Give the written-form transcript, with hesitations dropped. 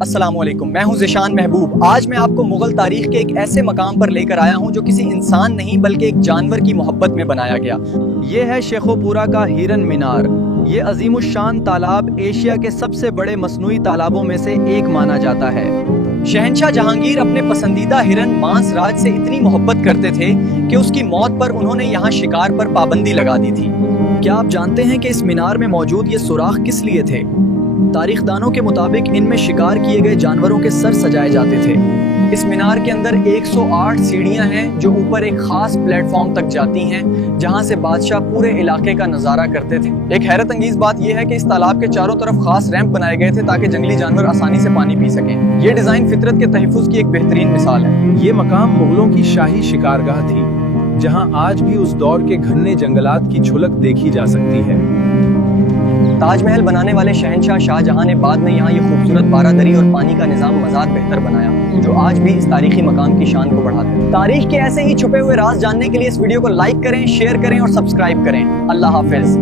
السلام علیکم، میں ہوں ذیشان محبوب۔ آج میں آپ کو مغل تاریخ کے ایک ایسے مقام پر لے کر آیا ہوں جو کسی انسان نہیں بلکہ ایک جانور کی محبت میں بنایا گیا۔ یہ ہے شیخو پورہ کا ہیرن مینار۔ یہ عظیم الشان تالاب ایشیا کے سب سے بڑے مصنوعی تالابوں میں سے ایک مانا جاتا ہے۔ شہنشاہ جہانگیر اپنے پسندیدہ ہرن مانس راج سے اتنی محبت کرتے تھے کہ اس کی موت پر انہوں نے یہاں شکار پر پابندی لگا دی تھی۔ کیا آپ جانتے ہیں کہ اس مینار میں موجود یہ سوراخ کس لیے تھے؟ تاریخ دانوں کے مطابق ان میں شکار کیے گئے جانوروں کے سر سجائے جاتے تھے۔ اس مینار کے اندر 108 سیڑھیاں ہیں جو اوپر ایک خاص پلیٹ فارم تک جاتی ہیں جہاں سے بادشاہ پورے علاقے کا نظارہ کرتے تھے۔ ایک حیرت انگیز بات یہ ہے کہ اس تالاب کے چاروں طرف خاص ریمپ بنائے گئے تھے تاکہ جنگلی جانور آسانی سے پانی پی سکیں۔ یہ ڈیزائن فطرت کے تحفظ کی ایک بہترین مثال ہے۔ یہ مقام مغلوں کی شاہی شکارگاہ تھی جہاں آج بھی اس دور کے گھنے جنگلات کی جھلک دیکھی جا سکتی ہے۔ تاج محل بنانے والے شہنشاہ شاہ جہاں نے بعد میں یہاں یہ خوبصورت بارہ دری اور پانی کا نظام مزید بہتر بنایا جو آج بھی اس تاریخی مقام کی شان کو بڑھاتے ہیں۔ تاریخ کے ایسے ہی چھپے ہوئے راز جاننے کے لیے اس ویڈیو کو لائک کریں، شیئر کریں اور سبسکرائب کریں۔ اللہ حافظ۔